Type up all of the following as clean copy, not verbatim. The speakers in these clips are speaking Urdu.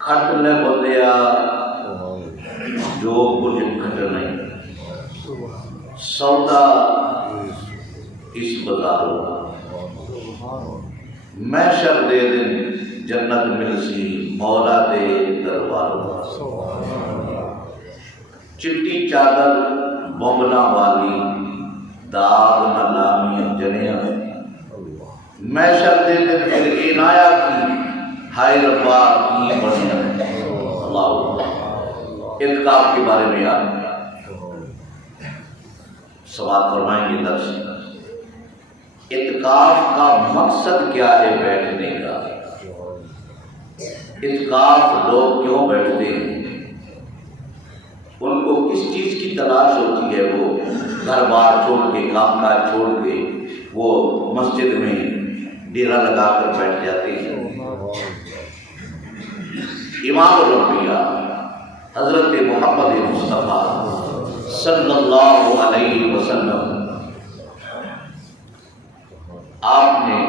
کھٹ لے بندیا جو کچھ کھٹ نہیں سودا اس بازاروں محشر دے دن جنت مل سی مولا دے درباروں چٹی چادر بمبنا والی داغ نہ لامی جنیا محشر دے دن پھر عنایا کی ہائے ربا کی بنیا اللہ اعتکاف کے بارے میں یاد سوال فرمائیں گے درس اعتکاف کا مقصد کیا ہے بیٹھنے کا اعتکاف لوگ کیوں بیٹھتے ہیں ان کو کس چیز کی تلاش ہوتی ہے وہ گھر بار چھوڑ کے کام کاج چھوڑ کے وہ مسجد میں ڈیرا لگا کر بیٹھ جاتے ہیں امام الانبیاء حضرت محمد مصطفیٰ صلی اللہ علیہ وسلم آپ نے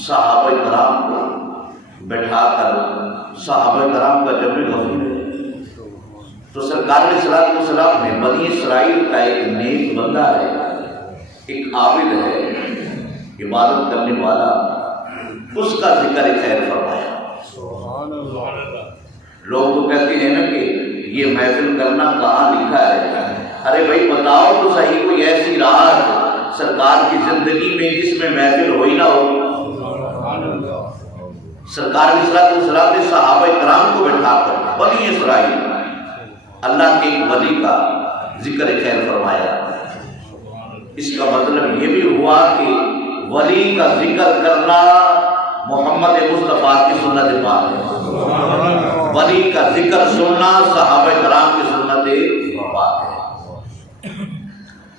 صحابہ کرام کو بٹھا کر صحابہ کرام کا جمع غفیر ہے تو سرکار علیہ الصلوۃ والسلام نے بنی اسرائیل کا ایک نیک بندہ ہے ایک عابد ہے عبادت کرنے والا اس کا ذکر خیر فرمایا لوگ تو کہتے ہیں نا کہ یہ محفل کرنا کہاں لکھا ہے ارے بھائی بتاؤ تو صحیح کوئی ایسی رات سرکار کی زندگی میں جس میں محفل ہوئی نہ ہو سرکار علیہ الصلوۃ والسلام نے صحابہ کرام کو بٹھا کر بنی اسرائیل اللہ کے ایک ولی کا ذکر خیر فرمایا اس کا مطلب یہ بھی ہوا کہ ولی کا ذکر کرنا محمد مصطفیٰ کی سنت پاک ہے ولی کا ذکر سننا صحابہ کرام کی سنت پاک ہے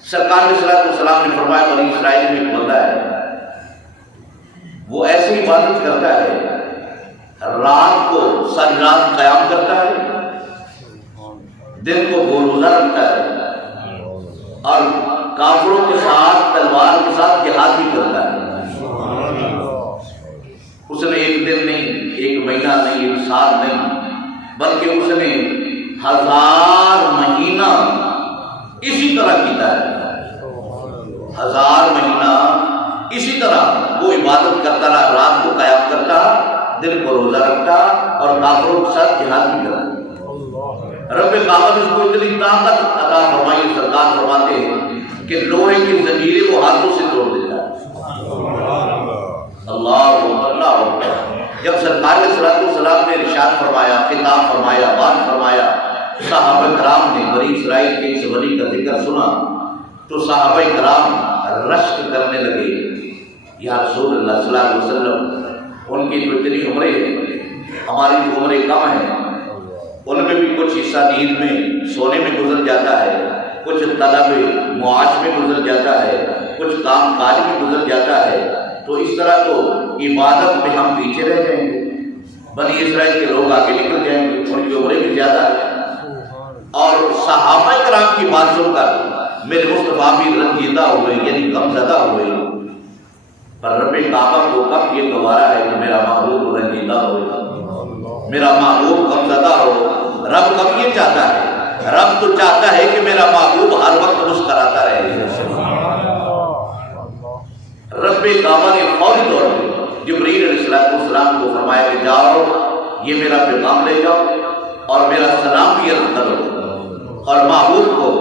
سرکار علیہ الصلوۃ والسلام نے فرمایا بنی اسرائیل میں ایک بندہ ہے وہ ایسی عبادت کرتا ہے رات کو ساری رات قیام کرتا ہے دن کو وہ روزہ رکھتا ہے اور کافروں کے ساتھ تلوار کے ساتھ جہاد بھی کرتا ہے اس نے ایک دن نہیں ایک مہینہ نہیں ایک سال نہیں بلکہ اس نے 1000 مہینہ اسی طرح کیتا ہے 1000 مہینہ اسی طرح وہ عبادت کرتا رہا رات کو قیام کرتا دن کو روزہ رکھتا اور کافروں کے ساتھ جہاد بھی کرتا رب کعبہ نے اس کو اتنی طاقت عطا فرمائی سرکار فرماتے ہیں کہ لوہے کی زنجیریں وہ ہاتھوں سے توڑ دیتا ہے اللہ جب سرکار علیہ الصلوۃ والسلام نے ارشاد فرمایا خطاب فرمایا بات فرمایا صحابہ کرام نے بنی اسرائیل کے اس ولی کا ذکر سنا تو صحابہ کرام رشک کرنے لگے یا رسول اللہ صلی اللہ علیہ وسلم ان کی جو اتنی عمریں ہیں ہماری جو عمریں کم ہیں ان میں بھی کچھ حصہ نیند میں سونے میں گزر جاتا ہے کچھ طلب معاش میں گزر جاتا ہے کچھ کام کاج میں گزر جاتا ہے تو اس طرح تو عبادت میں ہم پیچھے رہ جائیں گے بنی اسرائیل کے لوگ آگے نکل جائیں گے ان کی عمریں بھی زیادہ ہے اور صحابہ کرام کی بات سن کر میرے مصطفیٰ بھی رنجیدہ ہوئے یعنی غم زدہ ہوئے پر رب کعبہ کو کب یہ گوارا ہے کہ میرا محبوب رنجیدہ ہوئے میرا محبوب غم زدہ ہو رب کب یہ چاہتا ہے رب تو چاہتا ہے کہ میرا محبوب ہر وقت مسکراتا رہے رب کعبہ نے فوری طور پہ جبرائیل علیہ السلام کو فرمایا کہ جاؤ یہ میرا پیغام لے جاؤ اور میرا سلام بھی عرض کرو اور محبوب کو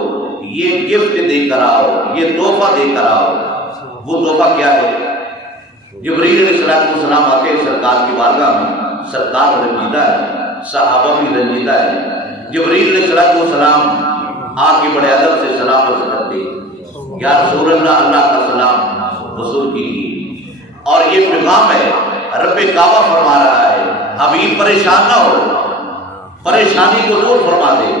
یہ گفٹ دے کر آؤ یہ تحفہ دے کر آؤ وہ تحفہ کیا ہے جبرائیل علیہ السلام آتے ہیں سرکار کی بارگاہ میں سرکار رنجیدہ ہے صحابہ بھی رنجیدہ ہے جبرائیل علیہ السلام آ کے بڑے ادب سے سلام عرض کرتے یا رسول اللہ اللہ کا سلام وصول کی اور یہ پیغام ہے رب کعبہ فرما رہا ہے حبیب پریشان نہ ہو پریشانی کو دور فرما دے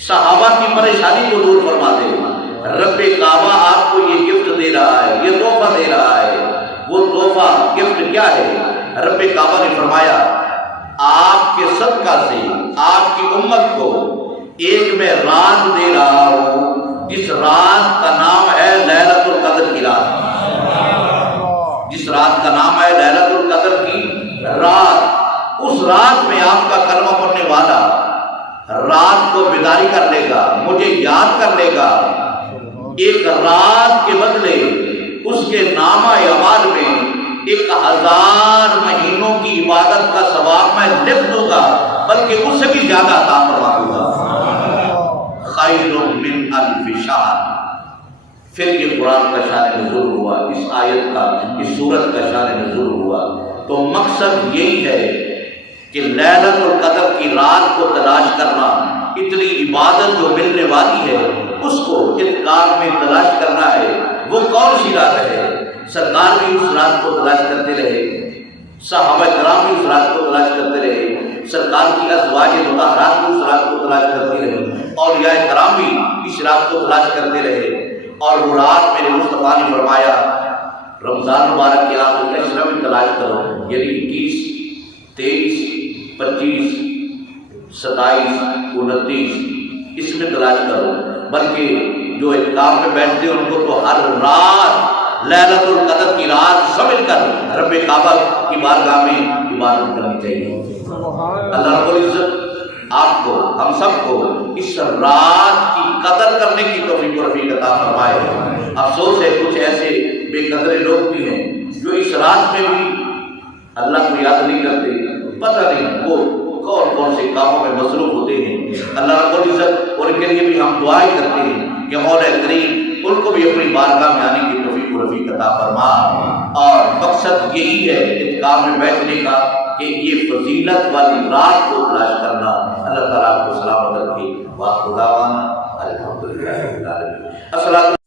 صحابہ کی پریشانی کو دور فرما دے رب کعبہ آپ کو یہ گفٹ دے رہا ہے یہ تحفہ دے رہا ہے وہ تحفہ گفٹ کیا ہے رب کعبہ نے فرمایا آپ کے صدقہ سے آپ کی امت کو ایک میں رات دے رہا ہوں جس رات کا نام ہے لیلۃ القدر کی کر لے گا، ایک رات کے بدلے اس کے نامہ اعمال میں 1000 مہینوں کی عبادت کا ثواب میں لکھ دوں گا، بلکہ اس سے بھی زیادہ عطا فرما دوں گا۔ خیر من الف شہر۔ پھر یہ قرآن کا شان نزول ہوا، اس آیت کا، اس سورت کا شان نزول ہوا۔ تو مقصد یہی ہے کہ لیلۃ القدر کی رات کو تلاش کرنا، اتنی عبادت جو ملنے والی ہے اس کو اعتکاف میں تلاش کرنا ہے۔ وہ کون سی رات ہے؟ سرکار بھی اس رات کو تلاش کرتے رہے، صحابہ کرام بھی اس رات کو تلاش کرتے رہے، سرکار کی ازواج مطہرات بھی اس رات کو تلاش کرتے رہے، اولیاء کرام بھی اس رات کو تلاش کرتے رہے۔ اور وہ رات میرے مصطفیٰ نے فرمایا رمضان مبارک کے آخر عشرہ میں تلاش کرو، یعنی 21، 23، 25، 27، 29 اس میں تلاش کرو۔ بلکہ جو اعتکاف میں بیٹھتے ہیں ان کو تو ہر رات لیلۃ القدر کی رات سمجھ کر رب کعبہ کی بارگاہ میں عبادت کرنی چاہیے۔ اللہ رب العزت آپ کو، ہم سب کو اس رات کی قدر کرنے کی توفیق و رفیق عطا فرمائے۔ افسوس ہے کچھ ایسے بے قدر لوگ بھی ہیں جو اس رات میں بھی اللہ کو یاد نہیں کرتے، پتہ نہیں وہ کون کون سے کاموں میں مصروف ہوتے ہیں۔ اللہ رب العزت ان کے لیے بھی ہم دعائیں کرتے ہیں کہ مولا کریم ان کو بھی اپنی بارگاہ میں آنے کی توفیق و رفیق عطا فرما۔ اور مقصد یہی ہے اعتکاف میں بیٹھنے کا کہ یہ فضیلت والی رات کو تلاش کرنا۔ اللہ تعالیٰ آپ کو سلامت رکھے۔ وآخر دعوانا الحمدللہ رب العالمین۔